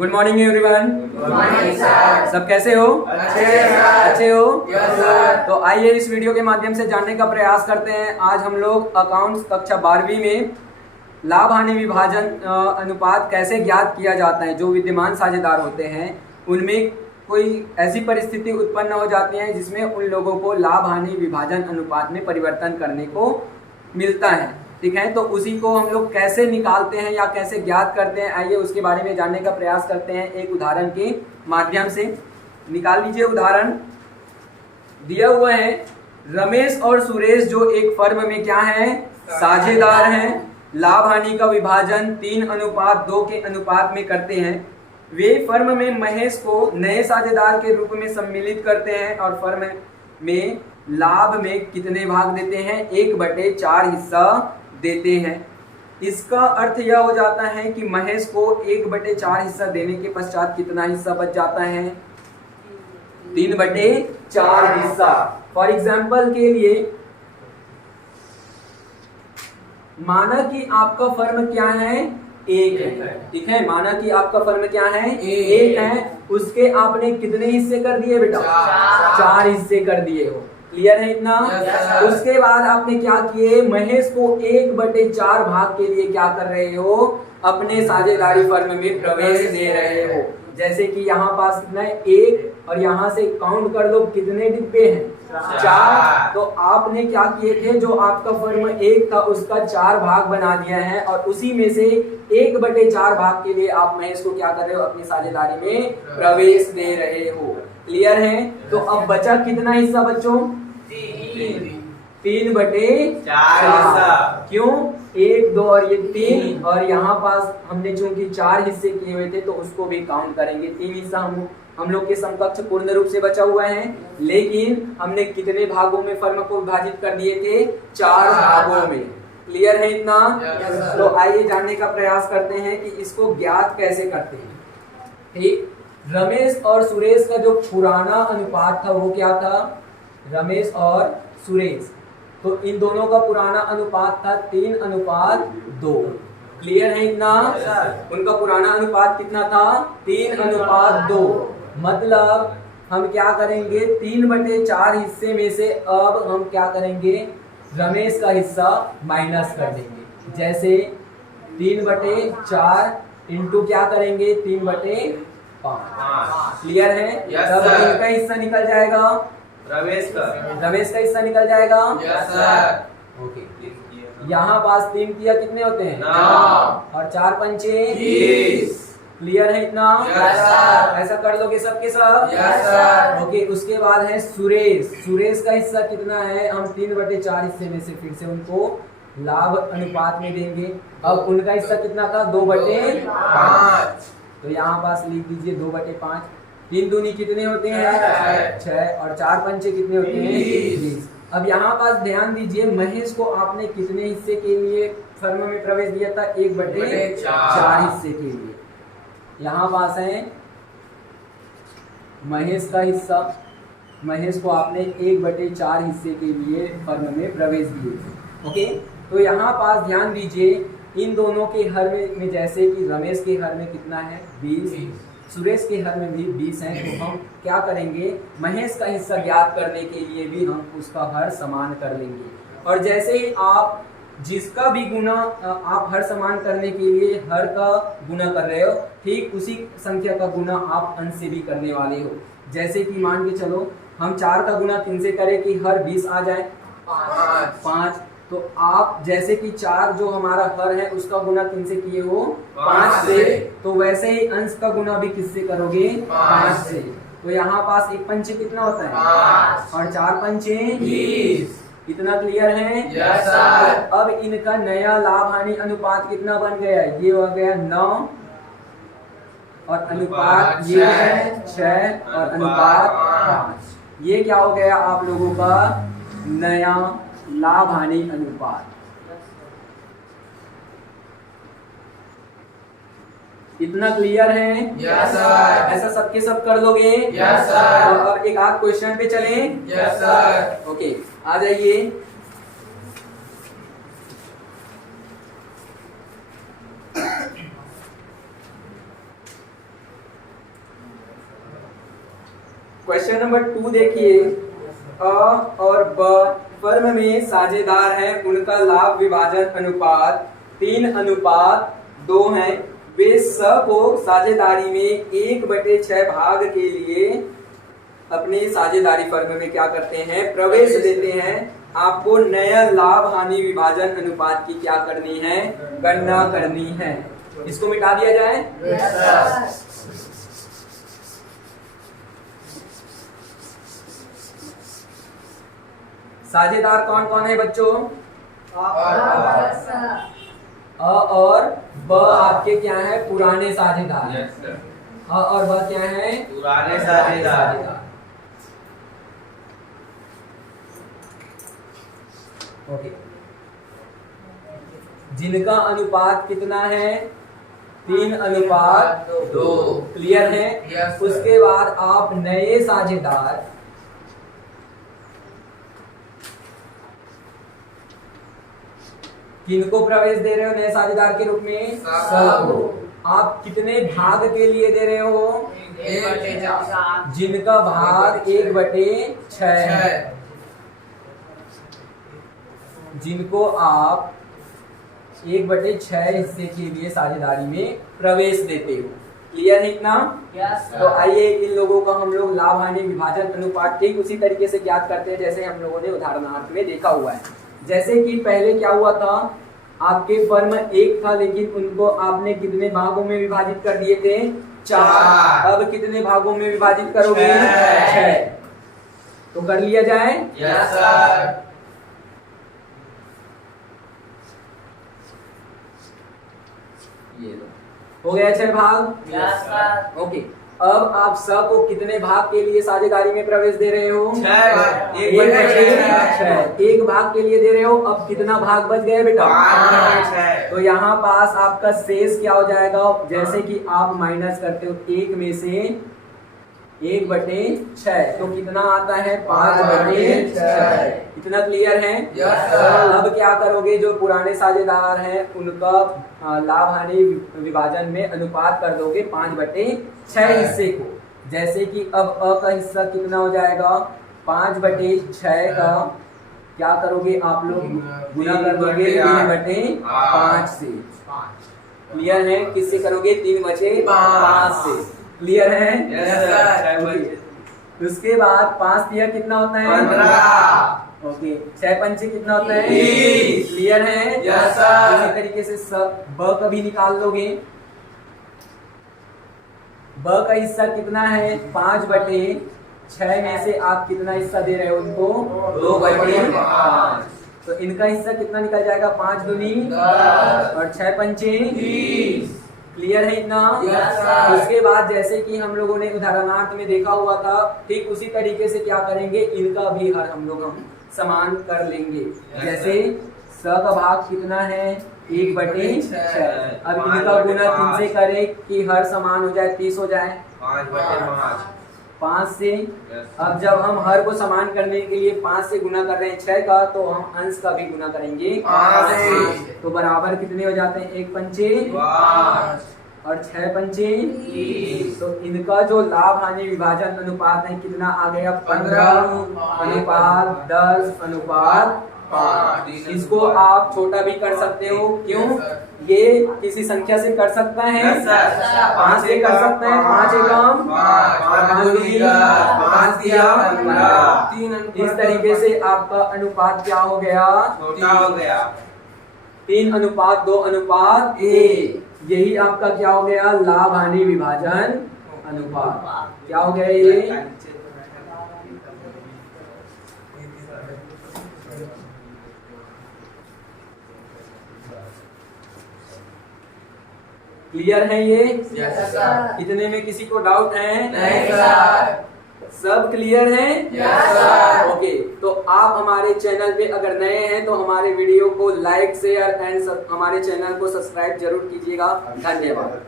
Good morning everyone. Good morning sir. सब कैसे हो? अच्छे हो? Yes sir. तो आइए इस वीडियो के माध्यम से जानने का प्रयास करते हैं। आज हम लोग अकाउंट्स कक्षा 12वीं में लाभ हानि विभाजन अनुपात कैसे ज्ञात किया जाता है। जो विद्यमान साझेदार होते हैं उनमें कोई ऐसी परिस्थिति उत्पन्न हो जाती है जिसमें उन लोगों को लाभ हानि विभाजन अनुपात में परिवर्तन करने को मिलता है। ठीक है, तो उसी को हम लोग कैसे निकालते हैं या कैसे ज्ञात करते हैं, आइए उसके बारे में जानने का प्रयास करते हैं एक उदाहरण के माध्यम से। निकाल लीजिए उदाहरण। दिया हुआ है रमेश और सुरेश जो एक फर्म में क्या है, साझेदार हैं। लाभ हानि का विभाजन 3:2 के अनुपात में करते हैं। वे फर्म में महेश को नए साझेदार के रूप में सम्मिलित करते हैं और फर्म में लाभ में कितने भाग देते हैं, 1/4 हिस्सा देते हैं। इसका अर्थ यह हो जाता है कि महेश को 1/4 हिस्सा देने के पश्चात कितना हिस्सा बच जाता है, 3/4 हिस्सा। फॉर एग्जाम्पल के लिए माना कि आपका फर्म क्या है, एक है। ठीक है, माना कि आपका फर्म क्या है, एक है। उसके आपने कितने हिस्से कर दिए बेटा, 4 हिस्से कर दिए हो। क्लियर है इतना? उसके बाद आपने क्या किए, महेश को 1/4 भाग के लिए क्या कर रहे हो, अपने साझेदारी फर्म में प्रवेश दे रहे हो। जैसे कि यहाँ पास कितना है, 1, और यहाँ से काउंट कर लो कितने डिब्बे हैं, 4। तो आपने क्या किए थे, जो आपका फर्म 1 था उसका 4 भाग बना दिया है और उसी में से 1/4 भाग के लिए आप महेश को क्या कर रहे हो, अपनी साझेदारी में प्रवेश दे रहे हो। क्लियर है? तो अब बचा कितना हिस्सा बच्चों, 3/4। क्यों, 1, 2 और ये 3, और यहाँ पास हमने चूंकि 4 हिस्से किए हुए थे तो उसको भी काउंट करेंगे। 3 हिस्सा हम लोग के समकक्ष पूर्ण रूप से बचा हुआ है, लेकिन हमने कितने भागों में फर्म को विभाजित कर दिए थे, 4 भागों में। क्लियर है इतना? तो आइए जानने का प्रयास करते हैं कि इसको ज्ञात कैसे करते हैं। ठीक, रमेश और सुरेश का जो पुराना अनुपात था वो क्या था, रमेश और सुरेश, तो इन दोनों का पुराना अनुपात था 3:2। क्लियर है इतना? उनका पुराना अनुपात कितना था, 3:2। मतलब हम क्या करेंगे, 3/4 हिस्से में से अब हम क्या करेंगे, रमेश का हिस्सा माइनस कर देंगे। जैसे 3/4 इंटू क्या करेंगे, 3/5। क्लियर है? तब इनका हिस्सा निकल जाएगा, रमेश का हिस्सा निकल जाएगा। ओके, यहाँ पास 3 किया कितने होते हैं, 9, और 4 पंचे 20। क्लियर है इतना? ऐसा कर लोगे सबके सब? ओके, उसके बाद है सुरेश का हिस्सा कितना है, हम 3/4 हिस्से में से फिर से उनको लाभ अनुपात में देंगे। अब उनका हिस्सा कितना था, 2/5। तो यहाँ पास लिख दीजिए 2/5। 3 दूनी कितने होते हैं, 6, और 4 पंचे कितने होते हैं, 20। अब यहाँ पास ध्यान दीजिए, महेश को आपने कितने हिस्से के लिए फर्म में प्रवेश दिया था, 1/4 हिस्से के लिए। यहाँ पास है महेश का हिस्सा, महेश को आपने 1/4 हिस्से के लिए फर्म में प्रवेश दिए थे। ओके, तो यहाँ पास ध्यान दीजिए, इन दोनों के हर में जैसे कि रमेश के हर में कितना है, 20, सुरेश के हर में भी 20 है। तो हम क्या करेंगे, महेश का हिस्सा ज्ञात करने के लिए भी हम उसका हर समान कर लेंगे। और जैसे ही आप जिसका भी गुना आप हर समान करने के लिए हर का गुना कर रहे हो, ठीक उसी संख्या का गुना आप अंश से भी करने वाले हो। जैसे कि मान के चलो हम 4 का गुना 3 से करें कि हर 20 आ जाए, 5। तो आप जैसे कि 4 जो हमारा हर है उसका गुना 3 से किए हो 5 से, तो वैसे ही अंश का गुना भी किससे करोगे, 5 से। तो यहाँ पास 1 पंचे कितना होता है, 5, और 4 पंचे 20। इतना क्लियर है? Yes sir. अब इनका नया लाभ हानि अनुपात कितना बन गया, ये हो गया 9, और अनुपात ये है 6, और अनुपात 5। ये क्या हो गया आप लोगों का नया लाभ हानि अनुपात। इतना क्लियर है? Yes sir. ऐसा सबके सब कर लोगे? Yes sir. और अब एक आध क्वेश्चन पे चलें? Yes sir. ओके, आ जाइए। क्वेश्चन नंबर 2 देखिए, अ और ब फर्म में साझेदार हैं, उनका लाभ विभाजन अनुपात 3:2 है। वे स को साझेदारी में 1/6 भाग के लिए अपनी साझेदारी फर्म में क्या करते हैं, प्रवेश देते हैं। आपको नया लाभ हानि विभाजन अनुपात की क्या करनी है, गणना करनी है। इसको मिटा दिया जाए। साझेदार कौन कौन है बच्चों? अ और ब आपके क्या है, पुराने साझेदार। अ और ब क्या है, पुराने साझेदार। ओके, जिनका अनुपात कितना है, 3:2। क्लियर है। Yes, sir. उसके बाद आप नए साझेदार किनको प्रवेश दे रहे हो नए साझेदार के रूप में? सबको। आप कितने भाग के लिए दे रहे हो? 1/4। जिनका भाग 1/6, जिनको आप 1/6 हिस्से के लिए साझेदारी में प्रवेश देते हो। क्लियर है इतना? तो आइए इन लोगों का हम लोग लाभ हानि विभाजन अनुपात ठीक उसी तरीके से ज्ञात करते हैं जैसे हम लोगों ने उदाहरणार्थ में देखा हुआ है। जैसे कि पहले क्या हुआ था, आपके फर्म एक था, लेकिन उनको आपने कितने भागों में विभाजित कर दिए थे? 4। अब कितने भागों में विभाजित करोगे? 6। तो कर लिया जाए। Yes sir. ये लो, हो गया 6 भाग। Yes sir. ओके, अब आप सब को कितने भाग के लिए साझेदारी में प्रवेश दे रहे हो? 6। 1/6। एक भाग के लिए दे रहे हो। अब कितना भाग बच गया बेटा? 5/6। तो यहाँ पास आपका शेष क्या हो जाएगा? जैसे कि आप माइनस करते हो 1 में से 1/6, तो कितना आता है? 5/6। इतना क्लियर है? Yes sir. अब क्या करोगे, जो पुराने साझेदार हैं उनका लाभ हानि विभाजन में अनुपात कर दोगे 5/6 हिस्से को। जैसे कि अब अ का हिस्सा कितना हो जाएगा? 5/6 का क्या करोगे आप लोग? गुना कर दोगे 3/5 से। क्लियर है? किससे करोगे? 3/5 से। क्लियर है? Yes sir. उसके बाद 5 तिया कितना होता है? 15। ओके, 6 पंचे कितना होता है? 20। क्लियर है? Yes sir. इसी तरीके से सब ब का भी निकाल लोगे। ब का हिस्सा कितना है? 5/6 में से आप कितना हिस्सा दे रहे हो उनको? 2/5। तो इनका हिस्सा कितना निकल जाएगा? 5 दूनी 10 और 6 पंचे 30। क्लियर है इतना? Yes sir. उसके बाद जैसे कि हम लोगों ने उदाहरणार्थ में देखा हुआ था, ठीक उसी तरीके से क्या करेंगे, इनका भी हर हम लोग समान कर लेंगे। जैसे स का भाग कितना है? 1/6। अब इनका गुना 3 से करें कि हर समान हो जाए, 30 हो जाए 5 से। अब जब हम हर को समान करने के लिए 5 से गुना कर रहे हैं 6 का, तो हम अंश का भी गुना करेंगे 5 से। तो बराबर कितने हो जाते हैं? 1 पंचे 5 और 6 पंचे 30। तो इनका जो लाभ हानि विभाजन अनुपात है कितना आ गया? 15:10:5। इसको आप छोटा भी कर सकते हो। क्यों? ये किसी संख्या से कर सकता है? 5 से कर सकता है। 5 एकम 5 दिया 15। इस तरीके से आपका अनुपात क्या हो गया? छोटा हो गया। 3:2:1। यही आपका क्या हो गया? लाभ हानि विभाजन अनुपात। क्या हो गया ये? क्लियर है ये? Yes sir. इतने में किसी को डाउट है? नहीं सर। सब क्लियर है? Yes sir. ओके, तो आप हमारे चैनल पे अगर नए हैं तो हमारे वीडियो को लाइक शेयर एंड हमारे चैनल को सब्सक्राइब जरूर कीजिएगा। धन्यवाद।